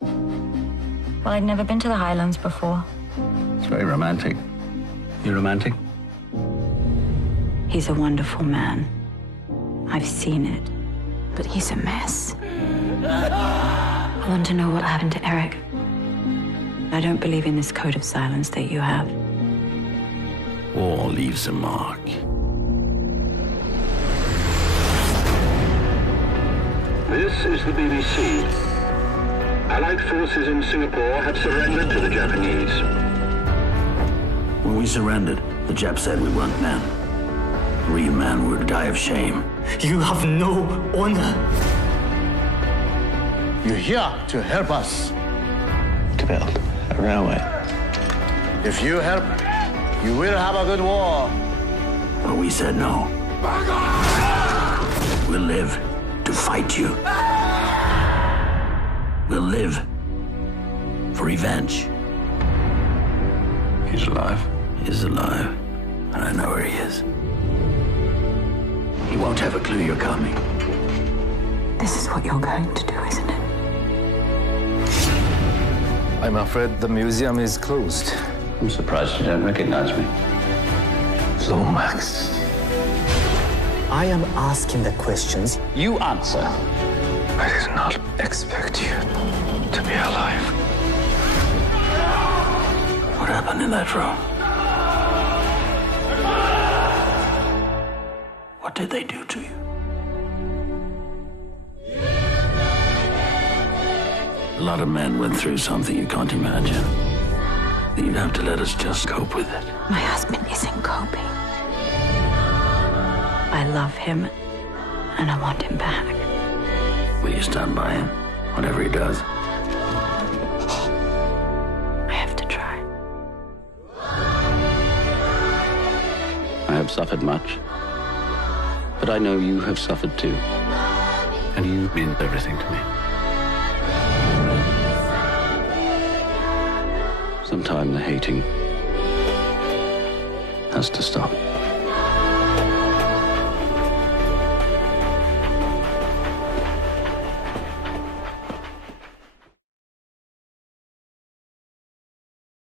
Well, I'd never been to the Highlands before. It's very romantic. You romantic? He's a wonderful man. I've seen it. But he's a mess. I want to know what happened to Eric. I don't believe in this code of silence that you have. War leaves a mark. This is the BBC. Allied forces in Singapore have surrendered to the Japanese. When we surrendered, the Jap said we weren't men. A real man would die of shame. You have no honor. You're here to help us. To build a railway. If you help, you will have a good war. But we said no. We'll live to fight you. We'll live for revenge. He's alive. He's alive. And I know where he is. He won't have a clue you're coming. This is what you're going to do, isn't it? I'm afraid the museum is closed. I'm surprised you don't recognize me. Lomax. I am asking the questions. You answer. I did not expect you to be alive. What happened in that room? What did they do to you? A lot of men went through something you can't imagine. You'd have to let us just cope with it. My husband isn't coping. I love him, and I want him back. Will you stand by him, whatever he does? I have to try. I have suffered much, but I know you have suffered too. And you mean everything to me. Sometime the hating has to stop.